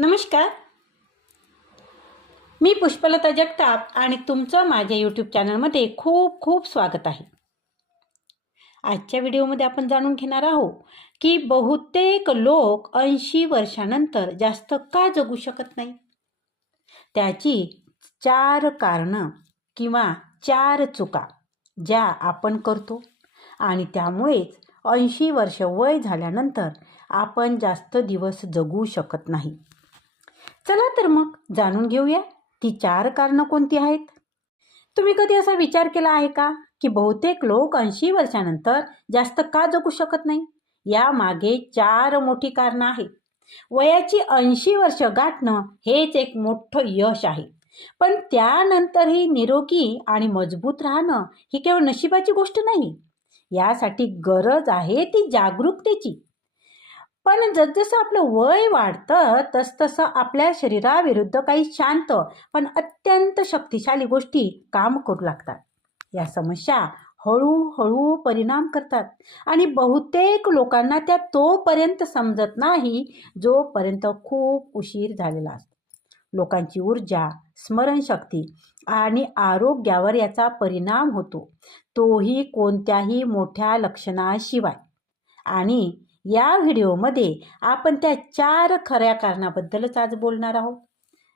नमस्कार. मी पुष्पलता जगताप आणि तुमचं माझ्या यूट्यूब चॅनलमध्ये खूप खूप स्वागत आहे. आजच्या व्हिडिओमध्ये आपण जाणून घेणार आहोत की बहुतेक लोक ऐंशी वर्षानंतर जास्त का जगू शकत नाही? त्याची चार कारणं किंवा चार चुका ज्या आपण करतो आणि त्यामुळेच ऐंशी वर्ष वय झाल्यानंतर आपण जास्त दिवस जगू शकत नाही. चला तर मग जाणून घेऊया ती चार कारणं कोणती आहेत? तुम्ही कधी असा विचार केला आहे का की बहुतेक लोक ऐंशी वर्षानंतर जास्त का जगू शकत नाही? यामागे चार मोठी कारणं आहेत. वयाची ऐंशी वर्ष गाठणं हेच एक मोठं यश आहे. पण त्यानंतरही निरोगी आणि मजबूत राहणं ही केवळ नशिबाची गोष्ट नाही. यासाठी गरज आहे ती जागरूकतेची. पण जसजसं आपलं वय वाढतं तसतसं आपल्या शरीराविरुद्ध काही शांत पण अत्यंत शक्तिशाली गोष्टी काम करू लागतात. या समस्या हळूहळू परिणाम करतात. आणि बहुतेक लोकांना त्या तोपर्यंत समजत नाही जोपर्यंत खूप उशीर झालेला असतो. लोकांची ऊर्जा स्मरणशक्ती आणि आरोग्यावर याचा परिणाम होतो. तोही कोणत्याही मोठ्या लक्षणाशिवाय. आणि या व्हिडिओमध्ये आपण त्या चार खऱ्या कारणाबद्दलच आज बोलणार आहोत.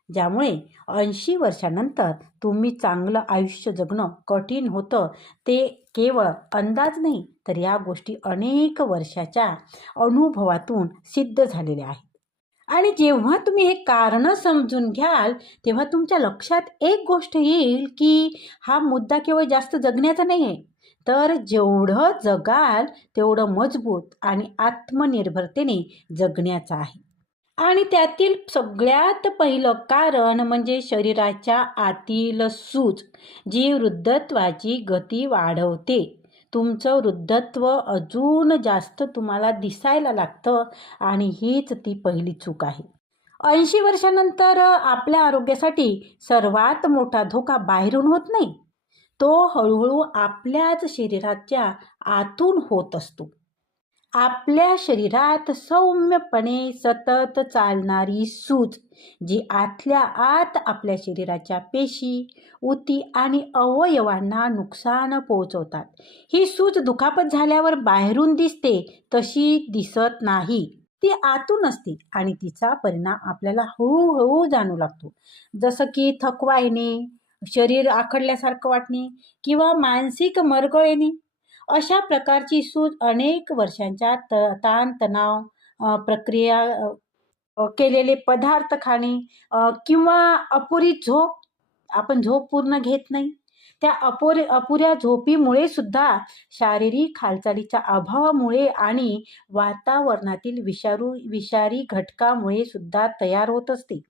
ज्यामुळे ऐंशी वर्षानंतर तुम्ही चांगलं आयुष्य जगणं कठीण होतं ते केवळ अंदाज नाही तर या गोष्टी अनेक वर्षाच्या अनुभवातून सिद्ध झालेल्या आहेत. आणि जेव्हा तुम्ही हे कारणं समजून घ्याल तेव्हा तुमच्या लक्षात एक गोष्ट येईल की हा मुद्दा केवळ जास्त जगण्याचा नाही आहे तर जेवढं जगाल तेवढं मजबूत आणि आत्मनिर्भरतेने जगण्याचं आहे. आणि त्यातील सगळ्यात पहिलं कारण म्हणजे शरीराच्या आतील सूज जी वृद्धत्वाची गती वाढवते. तुमचं वृद्धत्व अजून जास्त तुम्हाला दिसायला लागतं आणि हीच ती पहिली चूक आहे. ऐंशी वर्षानंतर आपल्या आरोग्यासाठी सर्वात मोठा धोका बाहेरून होत नाही? तो हळूहळू आपल्याच शरीराच्या आतून होत असतो. आपल्या शरीरात सौम्यपणे सतत चालणारी सूज जी आतल्या आत आपल्या शरीराच्या पेशी उती आणि अवयवांना नुकसान पोहोचवतात. ही सूज दुखापत झाल्यावर बाहेरून दिसते तशी दिसत नाही. ती आतून असते आणि तिचा परिणाम आपल्याला हळूहळू जाणू लागतो. जसं की थकवा येणे शरीर आखडल्यासारखं वाटणे किंवा मानसिक मरगळ येणे. अशा प्रकारची सूज अनेक वर्षांच्या त ताणतणाव प्रक्रिया केलेले पदार्थ खाणे किंवा अपुरी झोप आपण झोप पूर्ण घेत नाही. त्या अपुरे अपुऱ्या झोपीमुळे सुद्धा शारीरिक हालचालीच्या अभावामुळे आणि वातावरणातील विषारू विषारी घटकामुळे सुद्धा तयार होत असते.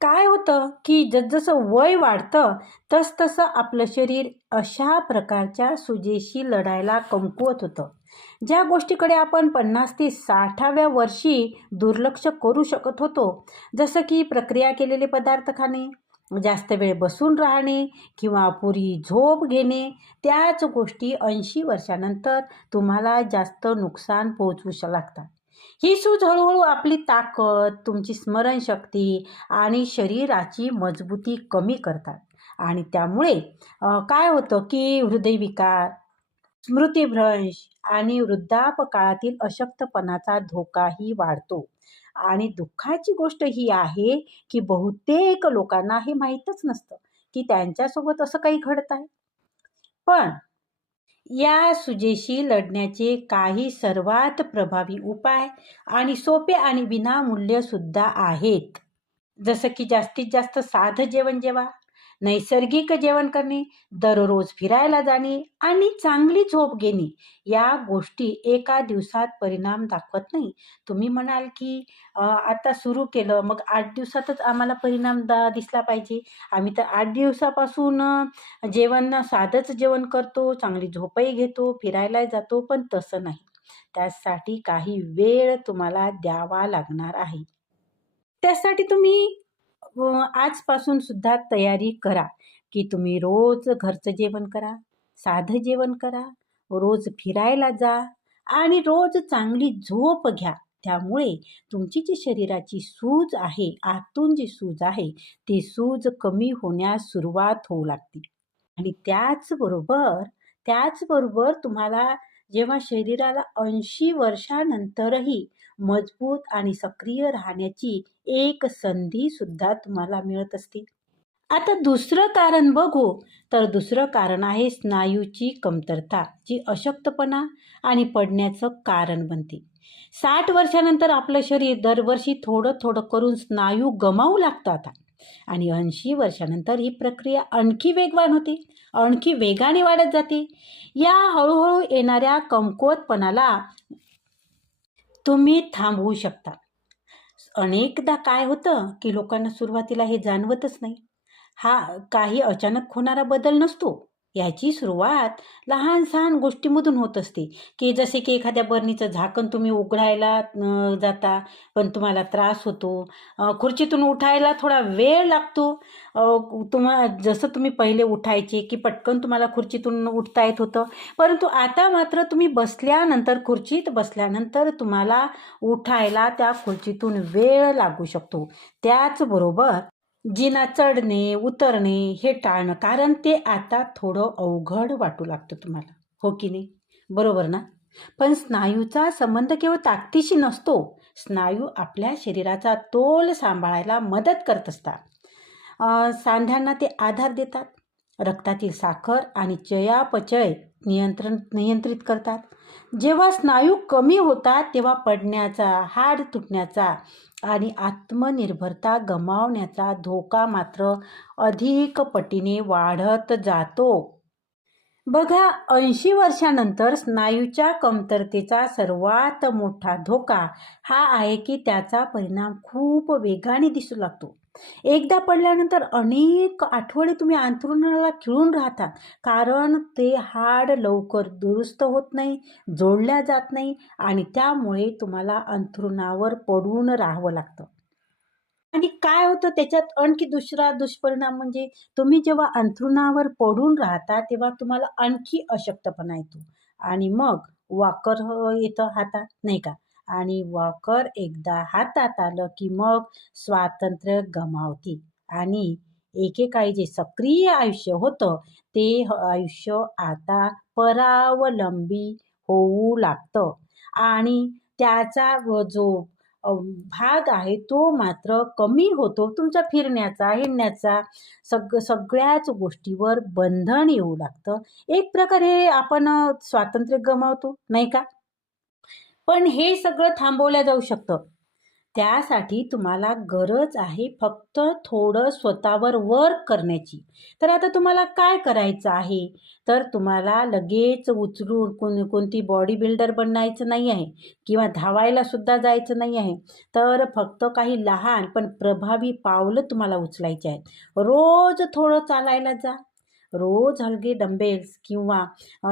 काय होतं की जसजसं वय वाढतं तसतसं आपलं शरीर अशा प्रकारच्या सुजेशी लढायला कमकुवत होतं. ज्या गोष्टीकडे आपण पन्नास ते साठाव्या वर्षी दुर्लक्ष करू शकत होतो जसं की प्रक्रिया केलेले पदार्थ खाणे जास्त वेळ बसून राहणे किंवा पुरी झोप घेणे त्याच गोष्टी ऐंशी वर्षानंतर तुम्हाला जास्त नुकसान पोहोचवू लागतात. ही सूज हळूहळू आपली ताकद तुमची स्मरणशक्ती आणि शरीराची मजबूती कमी करतात. आणि त्यामुळे काय होतं की हृदयविकार स्मृतिभ्रंश आणि वृद्धापकाळातील अशक्तपणाचा धोकाही वाढतो. आणि दुःखाची गोष्ट ही आहे की बहुतेक लोकांना हे माहीतच नसतं की त्यांच्यासोबत असं काही घडत आहे. पण या सुजेशी लढण्याचे काही सर्वात प्रभावी उपाय आणि सोपे आणि विनामूल्यसुद्धा आहेत. जसं की जास्तीत जास्त साधं जेवण जेवा. नैसर्गिक जेवण करणे दररोज फिरायला जाणे आणि चांगली झोप घेणे या गोष्टी एका दिवसात परिणाम दाखवत नाही. तुम्ही म्हणाल की आता सुरू केलं मग आठ दिवसातच आम्हाला परिणाम दा दिसला पाहिजे. आम्ही तर आठ दिवसापासून जेवण साधंच जेवण करतो चांगली झोपही घेतो फिरायला जातो पण तसं नाही. त्यासाठी काही वेळ तुम्हाला द्यावा लागणार आहे. त्यासाठी तुम्ही आजपासून सुद्धा तयारी करा की तुम्ही रोज घरचं जेवण करा साधं जेवण करा रोज फिरायला जा आणि रोज चांगली झोप घ्या. त्यामुळे तुमची जी शरीराची सूज आहे आतून जी सूज आहे ती सूज कमी होण्यास सुरुवात होऊ लागते. आणि त्याचबरोबर त्याचबरोबर तुम्हाला जेव्हा शरीराला ऐंशी वर्षानंतरही मजबूत आणि सक्रिय राहण्याची एक संधीसुद्धा तुम्हाला मिळत असते. आता दुसरं कारण बघू तर दुसरं कारण आहे स्नायूची कमतरता जी अशक्तपणा आणि पडण्याचं कारण बनते. साठ वर्षानंतर आपलं शरीर दरवर्षी थोडं थोडं करून स्नायू गमावू लागतं आता. आणि ऐंशी वर्षानंतर ही प्रक्रिया आणखी वेगवान होते आणखी वेगाने वाढत जाते. या हळूहळू येणाऱ्या कमकुवतपणाला तुम्ही थांबवू शकता. अनेकदा काय होतं की लोकांना सुरुवातीला हे जाणवतच नाही. हा काही अचानक होणारा बदल नसतो. याची सुरुवात लहान सहान गोष्टीमधून होत असते. की जसे की एखाद्या बरणीचं झाकण तुम्ही उघडायला जाता पण तुम्हाला त्रास होतो. खुर्चीतून उठायला थोडा वेळ लागतो. तुम्हा जसं तुम्ही पहिले उठायचे की पटकन तुम्हाला खुर्चीतून उठता येत होतं. परंतु आता मात्र तुम्ही बसल्यानंतर खुर्चीत बसल्यानंतर तुम्हाला उठायला त्या खुर्चीतून वेळ लागू शकतो. त्याचबरोबर जिना चढणे उतरणे हे टाळणं. कारण ते आता थोडं अवघड वाटू लागतं तुम्हाला. हो की नाही? बरोबर ना? पण स्नायूचा संबंध केवळ ताकदीशी नसतो. स्नायू आपल्या शरीराचा तोल सांभाळायला मदत करत असतात. सांध्यांना ते आधार देतात. रक्तातील साखर आणि चयापचय नियंत्रण नियंत्रित करतात. जेव्हा स्नायू कमी होतात तेव्हा पडण्याचा हाड तुटण्याचा आणि आत्मनिर्भरता गमावण्याचा धोका मात्र अधिक पटीने वाढत जातो. बघा ऐंशी वर्षानंतर स्नायूच्या कमतरतेचा सर्वात मोठा धोका हा आहे की त्याचा परिणाम खूप वेगाने दिसू लागतो. एकदा पडल्यानंतर अनेक आठवडे तुम्ही अंथरुणाला खिळून राहता कारण ते हाड लवकर दुरुस्त होत नाही जोडल्या जात नाही आणि त्यामुळे तुम्हाला अंथरुणावर पडून राहावं लागतं. आणि काय होतं त्याच्यात आणखी दुसरा दुष्परिणाम म्हणजे तुम्ही जेव्हा अंथरुणावर पडून राहता तेव्हा तुम्हाला आणखी अशक्तपणा येतो. आणि मग वाकर येतं हातात नाही का? आणि वॉकर एकदा हातात आलं की मग स्वातंत्र्य गमावती. आणि एकेकाळी जे सक्रिय आयुष्य होतं ते आयुष्य आता परावलंबी होऊ लागतं. आणि त्याचा जो भाग आहे तो मात्र कमी होतो. तुमचा फिरण्याचा हिंडण्याचा सग सगळ्याच गोष्टीवर बंधन येऊ लागतं. एक प्रकारे आपण स्वातंत्र्य गमावतो नाही का? पण हे सगळं थांबवलं जाऊ शकतं. त्यासाठी तुम्हाला गरज आहे फक्त थोडं स्वतःवर वर्क करण्याची. तर आता तुम्हाला काय करायचं आहे? तर तुम्हाला लगेच उचलून कोण कोणती बॉडी बिल्डर बनायचं नाही आहे किंवा धावायला सुद्धा जायचं नाही आहे. तर फक्त काही लहान पण प्रभावी पावलं तुम्हाला उचलायची आहेत. रोज थोडं चालायला जा. रोज हलके डंबेल्स किंवा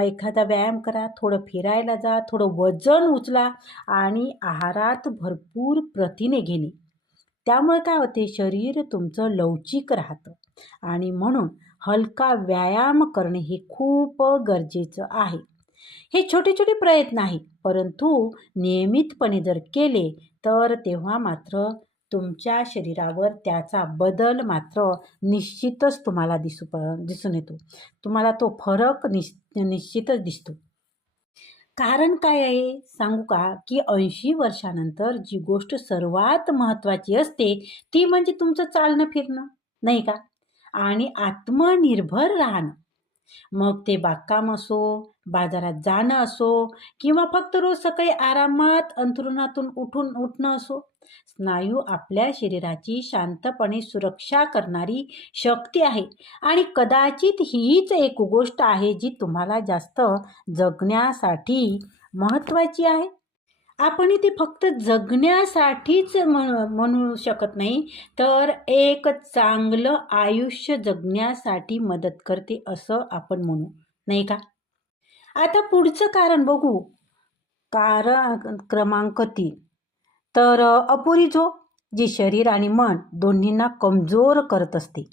एखादा व्यायाम करा थोडं फिरायला जा थोडं वजन उचला आणि आहारात भरपूर प्रथिने घेणे. त्यामुळे काय होते शरीर तुमचं लवचिक राहतं. आणि म्हणून हलका व्यायाम करणे हे खूप गरजेचं आहे. हे छोटे छोटे प्रयत्न आहे परंतु नियमितपणे जर केले तर तेव्हा मात्र तुमच्या शरीरावर त्याचा बदल मात्र निश्चितच तुम्हाला दिसू प दिसून येतो. तुम्हाला तो फरक निश निश्चितच दिसतो. कारण काय आहे? सांगू का? की ऐंशी वर्षानंतर जी गोष्ट सर्वात महत्त्वाची असते ती म्हणजे तुमचं चालणं फिरणं नाही का? आणि आत्मनिर्भर राहणं. मग ते बागकाम असो बाजारात जाणं असो किंवा फक्त रोज सकाळी आरामात अंथरुणातून उठून उठणं असो स्नायू आपल्या शरीराची शांतपणे सुरक्षा करणारी शक्ती आहे. आणि कदाचित हीच एक गोष्ट आहे जी तुम्हाला जास्त जगण्यासाठी महत्त्वाची आहे. आपण इथे फक्त जगण्यासाठीच म्हणू शकत नाही तर एक चांगलं आयुष्य जगण्यासाठी मदत करते असं आपण म्हणू नाही का? आता पुढचं कारण बघू. कारण क्रमांक तीन. तर अपुरी झोप जी शरीर आणि मन दोन्हींना कमजोर करत असते.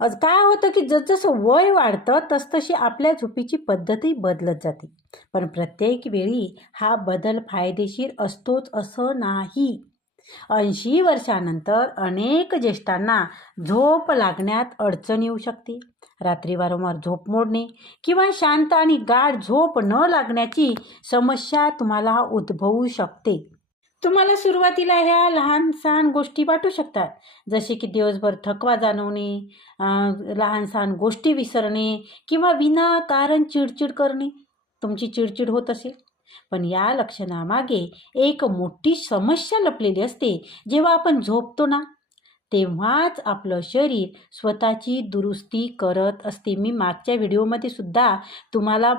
अज- काय होतं की जसजसं वय वाढतं तसतशी आपल्या झोपीची पद्धतही बदलत जाते. पण प्रत्येक वेळी हा बदल फायदेशीर असतोच असं नाही. ऐंशी वर्षानंतर अनेक ज्येष्ठांना झोप लागण्यात अडचण येऊ शकते. रात्री वारंवार झोप मोडणे किंवा शांत आणि गाढ झोप न लागण्याची समस्या तुम्हाला उद्भवू शकते. तुम्हाला सुरुवातीला ह्या लहान सहान गोष्टी वाटू शकतात. जसे की दिवसभर थकवा जाणवणे लहान सहान गोष्टी विसरणे किंवा विनाकारण चिडचिड करणे. तुमची चिडचिड होत असेल. पण या लक्षणामागे एक मोठी समस्या लपलेली असते जेव्हा आपण झोपतो ना तेव्हाच आपलं शरीर स्वतःची दुरुस्ती करत असते. मी मागच्या व्हिडिओमध्ये सुद्धा तुम्हाला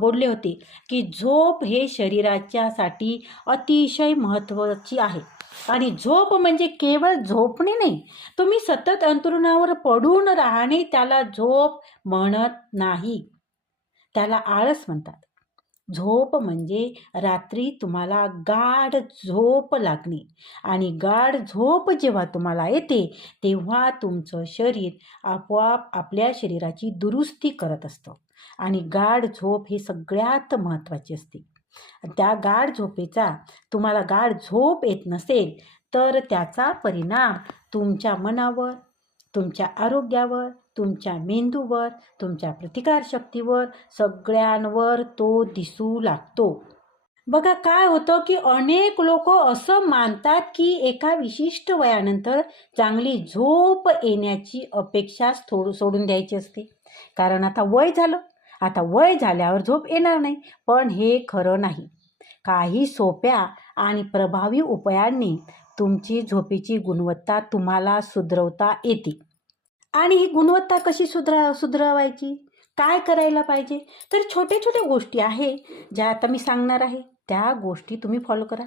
बोलले होते की झोप हे शरीराच्यासाठी अतिशय महत्त्वाची आहे. आणि झोप म्हणजे केवळ झोपणे नाही. तुम्ही सतत अंतरुणावर पडून राहणे त्याला झोप म्हणत नाही. त्याला आळस म्हणतात. झोप म्हणजे रात्री तुम्हाला गाढ झोप लागणे. आणि गाढ झोप जेव्हा तुम्हाला येते तेव्हा तुमचं शरीर आपोआप आपल्या शरीराची दुरुस्ती करत असतं. आणि गाढ झोप ही सगळ्यात महत्त्वाची असते. त्या गाढ झोपेचा तुम्हाला गाढ झोप येत नसेल तर त्याचा परिणाम तुमच्या मनावर तुमच्या आरोग्यावर तुमच्या मेंदूवर तुमच्या प्रतिकारशक्तीवर सगळ्यांवर तो दिसू लागतो. बघा काय होतं की अनेक लोक असं मानतात की एका विशिष्ट वयानंतर चांगली झोप येण्याची अपेक्षा थोडं सोडून द्यायची असते. कारण आता वय झालं. आता वय झाल्यावर झोप येणार नाही. पण हे खरं नाही. काही सोप्या आणि प्रभावी उपायांनी तुमची झोपेची गुणवत्ता तुम्हाला सुधरवता येते. आणि ही गुणवत्ता कशी सुधरा सुधरवायची? काय करायला पाहिजे? तर छोटे छोटे गोष्टी आहे ज्या आता मी सांगणार आहे. त्या गोष्टी तुम्ही फॉलो करा.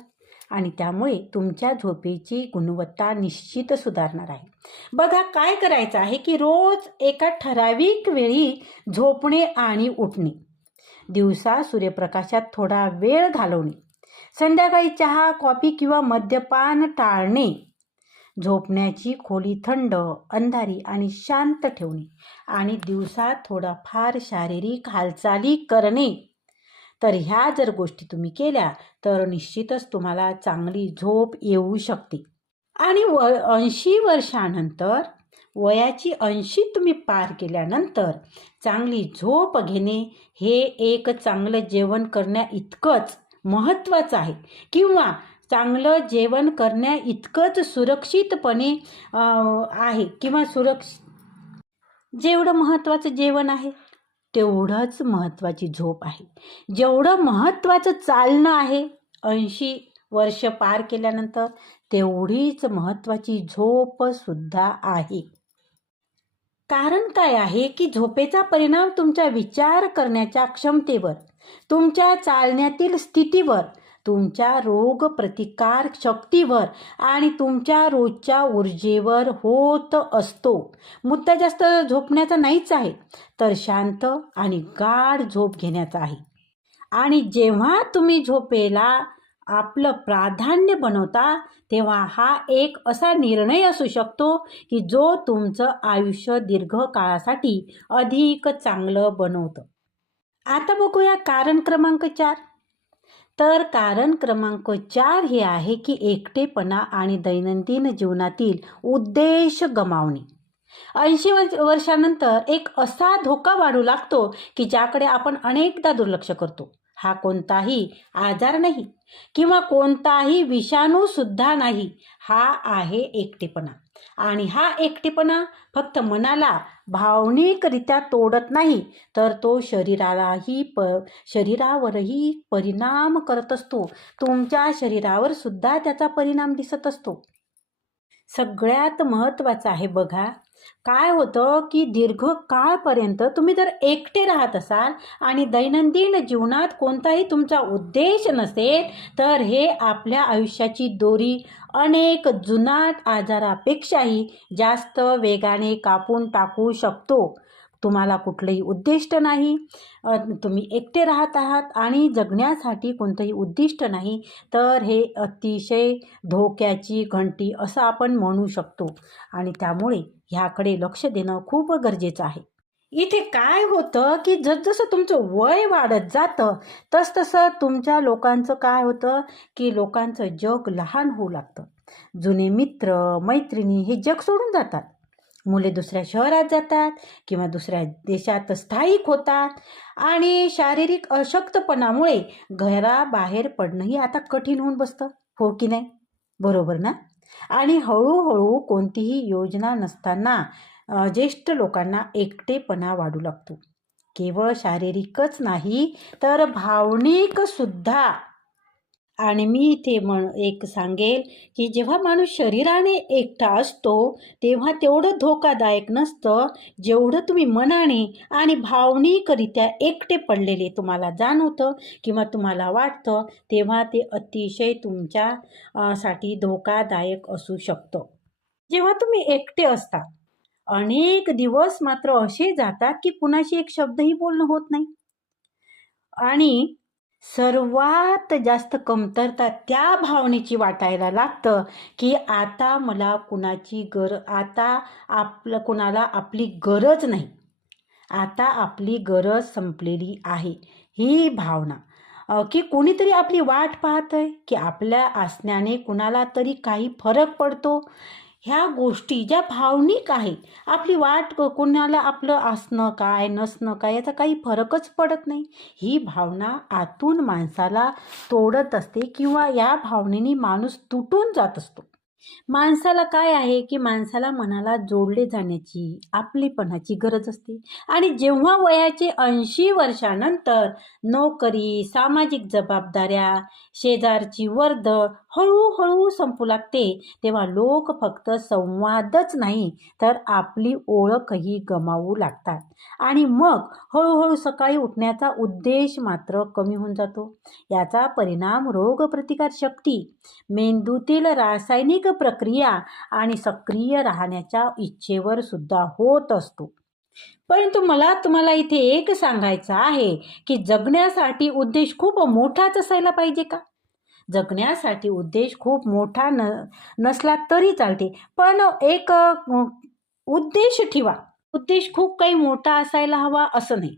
आणि त्यामुळे तुमच्या झोपेची गुणवत्ता निश्चित सुधारणार आहे. बघा काय करायचं आहे की रोज एका ठराविक वेळी झोपणे आणि उठणे. दिवसा सूर्यप्रकाशात थोडा वेळ घालवणे. संध्याकाळी चहा कॉफी किंवा मद्यपान टाळणे. झोपण्याची खोली थंड अंधारी आणि शांत ठेवणे आणि दिवसात थोडाफार शारीरिक हालचाली करणे. तर ह्या जर गोष्टी तुम्ही केल्या तर निश्चितच तुम्हाला चांगली झोप येऊ शकते. आणि व ऐंशी वर्षानंतर वयाची ऐंशी तुम्ही पार केल्यानंतर चांगली झोप घेणे हे एक चांगलं जेवण करण्या इतकंच महत्त्वाचं आहे. किंवा चांगलं जेवण करण्या इतकंच सुरक्षितपणे आहे किंवा सुरक्ष जेवढं महत्त्वाचं जेवण आहे तेवढंच महत्त्वाची झोप आहे. जेवढं महत्त्वाचं चालणं आहे ऐंशी वर्ष पार केल्यानंतर तेवढीच महत्त्वाची झोपसुद्धा आहे. कारण काय आहे की झोपेचा परिणाम तुमच्या विचार करण्याच्या क्षमतेवर तुमच्या चालण्यातील स्थितीवर तुमच्या रोग प्रतिकार शक्तीवर आणि तुमच्या रोजच्या ऊर्जेवर होत असतो. मुद्दा जास्त झोपण्याचा नाहीच आहे तर शांत आणि गाढ झोप घेण्याचा आहे. आणि जेव्हा तुम्ही झोपेला आपलं प्राधान्य बनवता तेव्हा हा एक असा निर्णय असू शकतो की जो तुमचं आयुष्य दीर्घकाळासाठी अधिक चांगलं बनवतं. आता बघूया कारण क्रमांक चार. तर कारण क्रमांक चार हे आहे की एकटेपणा आणि दैनंदिन जीवनातील उद्देश गमावणे. ऐंशी वर्ष वर्षानंतर एक असा धोका वाढू लागतो की ज्याकडे आपण अनेकदा दुर्लक्ष करतो. हा कोणताही आजार नाही किंवा कोणताही विषाणू सुद्धा नाही. हा आहे एकटेपणा. आणि हा एकटेपणा फक्त मनाला भावनिकरित्या तोडत नाही तर तो शरीरालाही प शरीरावरही परिणाम करत असतो. तुमच्या शरीरावर सुद्धा त्याचा परिणाम दिसत असतो. सगळ्यात महत्त्वाचं आहे बघा काय होतं की दीर्घकाळपर्यंत तुम्ही जर एकटे राहत असाल आणि दैनंदिन जीवनात कोणताही तुमचा उद्देश नसेल तर हे आपल्या आयुष्याची दोरी अनेक जुनाट आजारापेक्षाही जास्त वेगाने कापून टाकू शकतो. तुम्हाला कुठलंही उद्दिष्ट नाही. तुम्ही एकटे राहत आहात आणि जगण्यासाठी कोणतंही उद्दिष्ट नाही तर हे अतिशय धोक्याची घंटी असं आपण म्हणू शकतो. आणि त्यामुळे ह्याकडे लक्ष देणं खूप गरजेचं आहे. इथे काय होतं की जसजसं तुमचं वय वाढत जातं तसतसं तुमच्या लोकांचं काय होतं की लोकांचं जग लहान होऊ लागतं. जुने मित्र मैत्रिणी हे जग सोडून जातात. मुले दुसऱ्या शहरात जातात किंवा दुसऱ्या देशात स्थायिक होतात आणि शारीरिक अशक्तपणामुळे घराबाहेर पडणंही आता कठीण होऊन बसतं हो की नाही? बरोबर ना? आणि हळूहळू कोणतीही योजना नसताना ज्येष्ठ लोकांना एकटेपणा वाढू लागतो. केवळ शारीरिकच नाही तर भावनिकसुद्धा. आणि मी इथे म्हण एक सांगेल की जेव्हा माणूस शरीराने एकटा असतो तेव्हा तेवढं धोकादायक नसतं. जेवढं तुम्ही मनाने आणि भावनिकरित्या एकटे पडलेले तुम्हाला जाणवतं किंवा तुम्हाला वाटतं तेव्हा ते अतिशय तुमच्या साठी धोकादायक असू शकतं. जेव्हा तुम्ही एकटे असता अनेक दिवस मात्र असे जातात की कुणाशी एक शब्दही बोलणं होत नाही. आणि सर्वात जास्त कमतरता त्या भावनेची वाटायला लागतं की आता मला कुणाची गर आता आपलं कुणाला आपली गरज नाही. आता आपली गरज संपलेली आहे ही भावना. की कोणीतरी आपली वाट पाहत आहे की आपल्या असण्याने कुणाला तरी काही फरक पडतो. ह्या गोष्टी ज्या भावनिक आहेत आपली वाट कोणाला आपलं असणं काय नसणं काय याचा काही फरकच पडत नाही. ही भावना आतून माणसाला तोडत असते किंवा या भावनेने माणूस तुटून जात असतो. माणसाला काय आहे की माणसाला मनाला जोडले जाण्याची आपलेपणाची गरज असते. आणि जेव्हा वयाचे ऐंशी वर्षानंतर नोकरी सामाजिक जबाबदाऱ्या शेजारची वर्द हळूहळू संपू लागते तेव्हा लोक फक्त संवादच नाही तर आपली ओळखही गमावू लागतात. आणि मग हळूहळू सकाळी उठण्याचा उद्देश मात्र कमी होऊन जातो. याचा परिणाम रोगप्रतिकार शक्ती मेंदूतील रासायनिक प्रक्रिया आणि सक्रिय राहण्याच्या इच्छेवर सुद्धा होत असतो. परंतु मला तुम्हाला इथे एक सांगायचं आहे की जगण्यासाठी उद्देश खूप मोठाच असायला पाहिजे का? जगण्यासाठी उद्देश खूप मोठा न नसला तरी चालते. पण एक उद्देश ठेवा. उद्देश खूप काही मोठा असायला हवा असं नाही.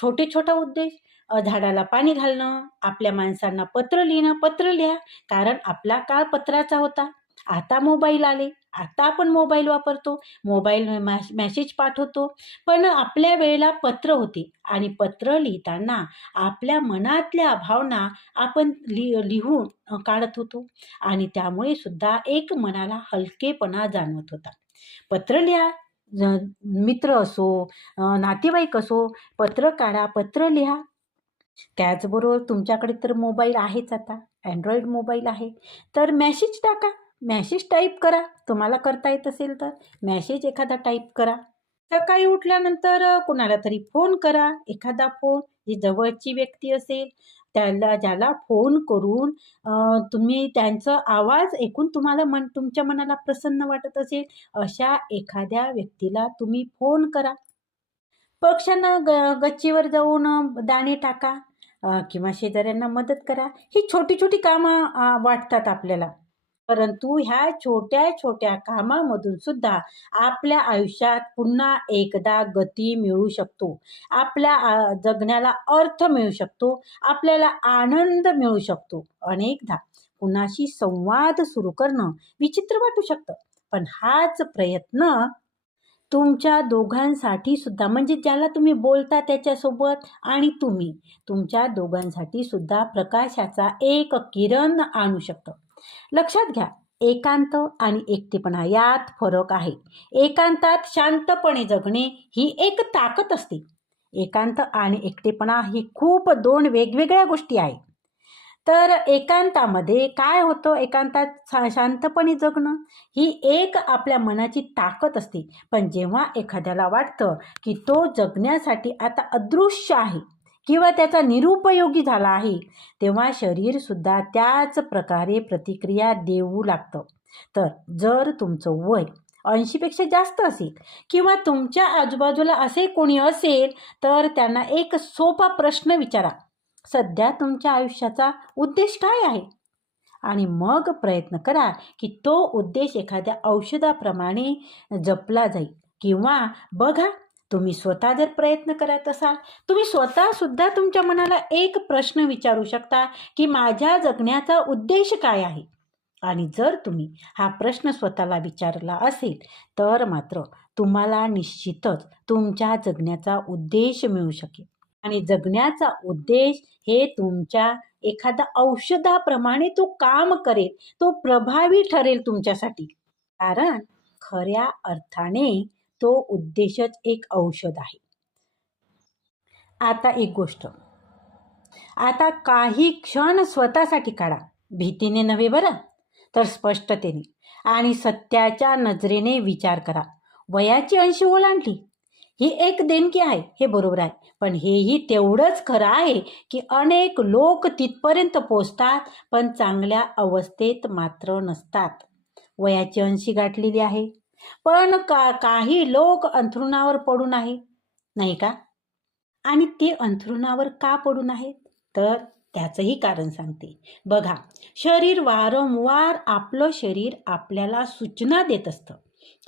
छोटे छोटा उद्देश झाडाला पाणी घालणं आपल्या माणसांना पत्र लिहिणं पत्र लिहा. कारण आपला काळ पत्राचा होता. आता मोबाईल आले आता आपण मोबाईल वापरतो मोबाईल मॅश मॅसेज पाठवतो. पण आपल्या वेळेला पत्र होते आणि पत्र लिहिताना आपल्या मनातल्या भावना आपण लि लिहून काढत होतो आणि त्यामुळे सुद्धा एक मनाला हलकेपणा जाणवत होता. पत्र लिहा मित्र असो नातेवाईक असो पत्र काढा पत्र लिहा. त्याचबरोबर तुमच्याकडे तर मोबाईल आहेच आता अँड्रॉईड मोबाईल आहे. तर मॅसेज टाका. मॅसेज टाईप करा. तुम्हाला करता येत असेल तर मॅसेज एखादा टाईप करा. सकाळी उठल्यानंतर कोणाला तरी फोन करा. एखादा फोन जी जवळची व्यक्ती असेल त्याला ज्याला फोन करून तुम्ही त्यांचा आवाज ऐकून तुम्हाला मन तुमच्या मनाला प्रसन्न वाटत असेल अशा एखाद्या व्यक्तीला तुम्ही फोन करा. पक्ष्यांना ग गच्चीवर जाऊन दाणे टाका किंवा शेजाऱ्यांना मदत करा. ही छोटी छोटी कामं वाटतात आपल्याला. परंतु ह्या छोट्या छोट्या कामामधून सुद्धा आपल्या आयुष्यात पुन्हा एकदा गती मिळू शकतो. आपल्या जगण्याला अर्थ मिळू शकतो. आपल्याला आनंद मिळू शकतो. अनेकदा कुणाशी संवाद सुरू करणं विचित्र वाटू शकतं. पण हाच प्रयत्न तुमच्या दोघांसाठी सुद्धा म्हणजे ज्याला तुम्ही बोलता त्याच्यासोबत आणि तुम्ही तुमच्या दोघांसाठी सुद्धा प्रकाशाचा एक किरण आणू शकतं. लक्षात घ्या एकांत आणि एकटेपणा यात फरक आहे. एकांतात शांतपणे जगणे ही एक ताकद असते. एकांत आणि एकटेपणा ही खूप दोन वेगवेगळ्या गोष्टी आहेत. तर एकांतामध्ये काय होतं? एकांतात शांतपणे जगणं ही एक आपल्या मनाची ताकद असते. पण जेव्हा एखाद्याला वाटतं की तो जगण्यासाठी आता अदृश्य आहे किंवा त्याचा निरुपयोगी झाला आहे तेव्हा शरीरसुद्धा त्याच प्रकारे प्रतिक्रिया देऊ लागतं. तर जर तुमचं वय ऐंशीपेक्षा जास्त असेल किंवा तुमच्या आजूबाजूला असे कोणी असेल तर त्यांना एक सोपा प्रश्न विचारा. सध्या तुमच्या आयुष्याचा उद्देश काय आहे? आणि मग प्रयत्न करा की तो उद्देश एखाद्या औषधाप्रमाणे जपला जाईल. किंवा बघा तुम्ही स्वतः जर प्रयत्न करत असाल तुम्ही स्वतःसुद्धा तुमच्या मनाला एक प्रश्न विचारू शकता की माझ्या जगण्याचा उद्देश काय आहे? आणि जर तुम्ही हा प्रश्न स्वतःला विचारला असेल तर मात्र तुम्हाला निश्चितच तुमच्या जगण्याचा उद्देश मिळू शकेल. आणि जगण्याचा उद्देश हे तुमच्या एखादा औषधाप्रमाणे तो काम करेल तो प्रभावी ठरेल तुमच्यासाठी. कारण खऱ्या अर्थाने तो उद्देशच एक औषध आहे. आता एक गोष्ट. आता काही क्षण स्वतःसाठी काढा. भीतीने नव्हे बरं? तर स्पष्टतेने आणि सत्याच्या नजरेने विचार करा. वयाची ऐंशी ओलांडली ही एक देणगी आहे हे बरोबर आहे. पण हेही तेवढंच खरं आहे की अनेक लोक तिथपर्यंत पोचतात पण चांगल्या अवस्थेत मात्र नसतात. वयाची ऐंशी गाठलेली आहे. पण का काही लोक अंथरुणावर पडून आहे नाही का? आणि ते अंथरुणावर का पडून आहेत? तर त्याचंही कारण सांगते. बघा शरीर वारंवार आपलं शरीर आपल्याला सूचना देत असतं.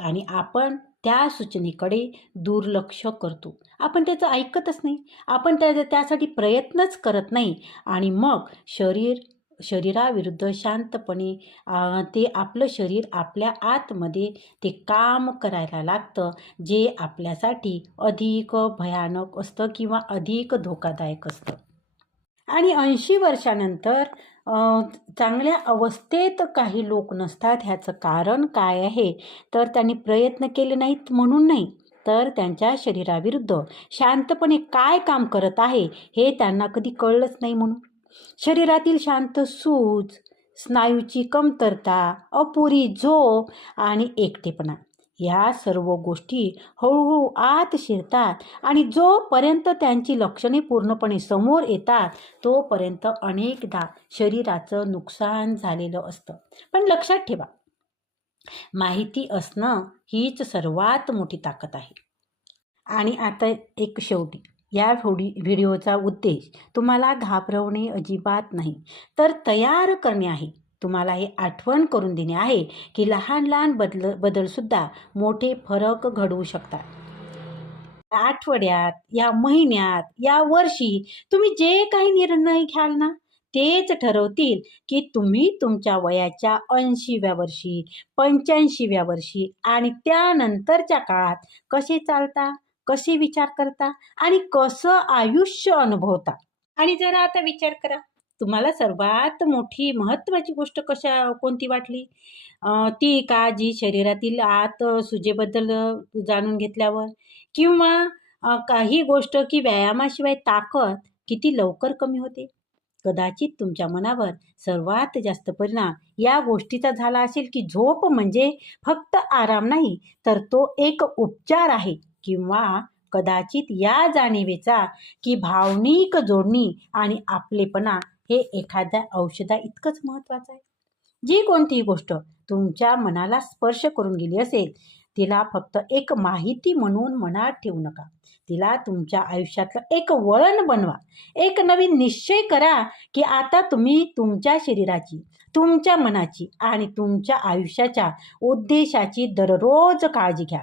आणि आपण त्या सूचनेकडे दुर्लक्ष करतो. आपण त्याचं ऐकतच नाही. आपण त्या त्यासाठी प्रयत्नच करत नाही. आणि मग शरीर शरीराविरुद्ध शांतपणे ते आपलं शरीर आपल्या आतमध्ये ते काम करायला लागतं जे आपल्यासाठी अधिक भयानक असतं किंवा अधिक धोकादायक असतं. आणि ऐंशी वर्षानंतर चांगल्या अवस्थेत काही लोक नसतात. ह्याचं कारण काय आहे? तर त्यांनी प्रयत्न केले नाहीत म्हणून नाही. तर त्यांच्या शरीराविरुद्ध शांतपणे काय काम करत आहे हे त्यांना कधी कळलंच नाही म्हणून. शरीरातील शांत सूज स्नायूची कमतरता अपुरी झोप आणि एकटेपणा ह्या सर्व गोष्टी हळूहळू आत शिरतात आणि जोपर्यंत त्यांची लक्षणे पूर्णपणे समोर येतात तोपर्यंत अनेकदा शरीराचं नुकसान झालेलं असतं. पण लक्षात ठेवा माहिती असणं हीच सर्वात मोठी ताकद आहे. आणि आता एक शेवटी या व्हिडी व्हिडिओचा उद्देश तुम्हाला घाबरवणे अजिबात नाही. तर तयार करणे आहे. तुम्हाला हे आठवण करून देणे आहे की लहान लहान बदल बदलसुद्धा मोठे फरक घडवू शकतात. आठवड्यात या महिन्यात या वर्षी तुम्ही जे काही निर्णय घ्याल ना तेच ठरवतील की तुम्ही तुमच्या वयाच्या ऐंशीव्या वर्षी पंच्याऐंशीव्या वर्षी आणि त्यानंतरच्या काळात कसे चालता? कसे विचार करता आणि कसं आयुष्य अनुभवता? आणि जरा आता विचार करा. तुम्हाला सर्वात मोठी महत्त्वाची गोष्ट कशा कोणती वाटली? ती का जी शरीरातील आत सुजेबद्दल जाणून घेतल्यावर? किंवा काही गोष्ट की व्यायामाशिवाय ताकद किती लवकर कमी होते? कदाचित तुमच्या मनावर सर्वात जास्त परिणाम या गोष्टीचा झाला असेल की झोप म्हणजे फक्त आराम नाही तर तो एक उपचार आहे. किंवा कदाचित या जाणीवेचा की भावनिक जोडणी आणि आपलेपणा हे एखाद्या औषधा इतकंच महत्त्वाचं आहे. जी कोणतीही गोष्ट तुमच्या मनाला स्पर्श करून गेली असेल तिला फक्त एक माहिती म्हणून मनात ठेवू नका. तिला तुमच्या आयुष्यातलं एक वळण बनवा. एक नवीन निश्चय करा की आता तुम्ही तुमच्या शरीराची तुमच्या मनाची आणि तुमच्या आयुष्याच्या उद्देशाची दररोज काळजी घ्या.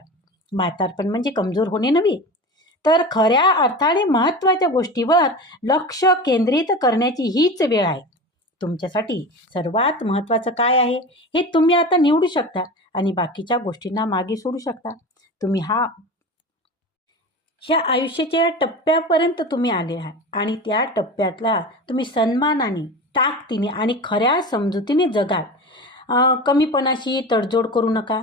म्हातारपण म्हणजे कमजोर होणे नव्हे. तर खऱ्या अर्थाने महत्त्वाच्या गोष्टीवर लक्ष केंद्रित करण्याची हीच वेळ आहे. तुमच्यासाठी सर्वात महत्त्वाचं काय आहे हे तुम्ही आता निवडू शकता आणि बाकीच्या गोष्टींना मागे सोडू शकता. तुम्ही हा ह्या आयुष्याच्या टप्प्यापर्यंत तुम्ही आले आहात आणि त्या टप्प्यातला तुम्ही सन्मानाने ताकदीने आणि खऱ्या समजुतीने जगाल. कमीपणाशी तडजोड करू नका.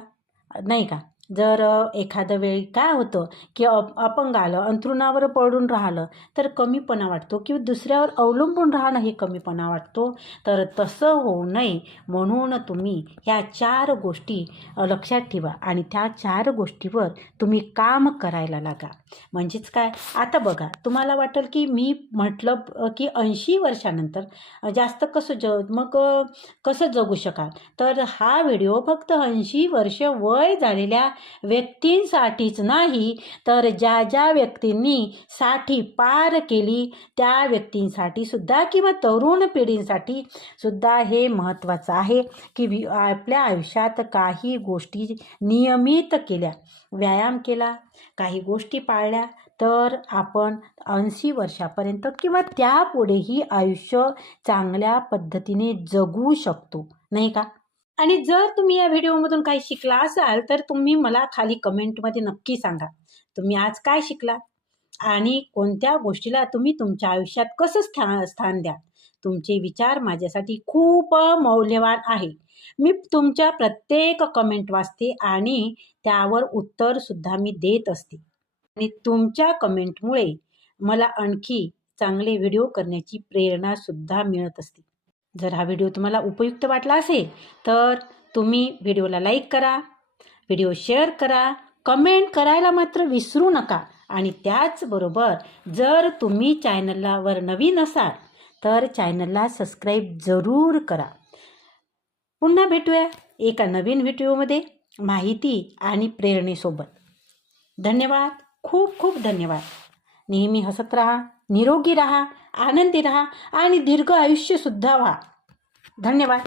नाही का? जर एखादं वेळी काय होतं की अप अपंग आलं अंथरुणावर पडून राहिलं तर कमीपणा वाटतो किंवा दुसऱ्यावर अवलंबून राहणं हे कमीपणा वाटतो. तर तसं होऊ नये म्हणून तुम्ही ह्या चार गोष्टी लक्षात ठेवा आणि त्या चार गोष्टीवर तुम्ही काम करायला लागा. म्हणजेच काय? आता बघा तुम्हाला वाटेल की मी म्हटलं की ऐंशी वर्षानंतर जास्त कसं ज मग कसं जगू शकाल? तर हा व्हिडिओ फक्त ऐंशी वर्ष वय झालेल्या व्यक्तींसाठीच नाही तर ज्या ज्या व्यक्तींनी साठी पार केली त्या व्यक्तींसाठी सुद्धा किंवा तरुण पिढींसाठी सुद्धा हे महत्त्वाचं आहे की वि आपल्या आयुष्यात काही गोष्टी नियमित केल्या. व्यायाम केला काही गोष्टी पाळल्या तर आपण ऐंशी वर्षापर्यंत किंवा त्यापुढेही आयुष्य चांगल्या पद्धतीने जगू शकतो नाही का? आणि जर तुम्ही या व्हिडिओमधून काही शिकला असाल तर तुम्ही मला खाली कमेंटमध्ये नक्की सांगा तुम्ही आज काय शिकला आणि कोणत्या गोष्टीला तुम्ही तुमच्या आयुष्यात कसं स्थान स्थान द्या तुमचे विचार माझ्यासाठी खूप मौल्यवान आहे. मी तुमच्या प्रत्येक कमेंट वाचते आणि त्यावर उत्तरसुद्धा मी देत असते. आणि तुमच्या कमेंटमुळे मला आणखी चांगले व्हिडिओ करण्याची प्रेरणासुद्धा मिळत असते. जर हा व्हिडिओ तुम्हाला उपयुक्त वाटला असेल तर तुम्ही व्हिडिओला लाईक करा व्हिडिओ शेअर करा कमेंट करायला मात्र विसरू नका. आणि त्याचबरोबर जर तुम्ही चॅनलला वर नवीन असाल तर चॅनलला सबस्क्राईब जरूर करा. पुन्हा भेटूया एका नवीन व्हिडिओमध्ये. माहिती आणि प्रेरणेसोबत. धन्यवाद. खूप खूप धन्यवाद. नेहमी हसत राहा निरोगी राहा आनंदी राहा आणि दीर्घ आयुष्यसुद्धा व्हा. धन्यवाद.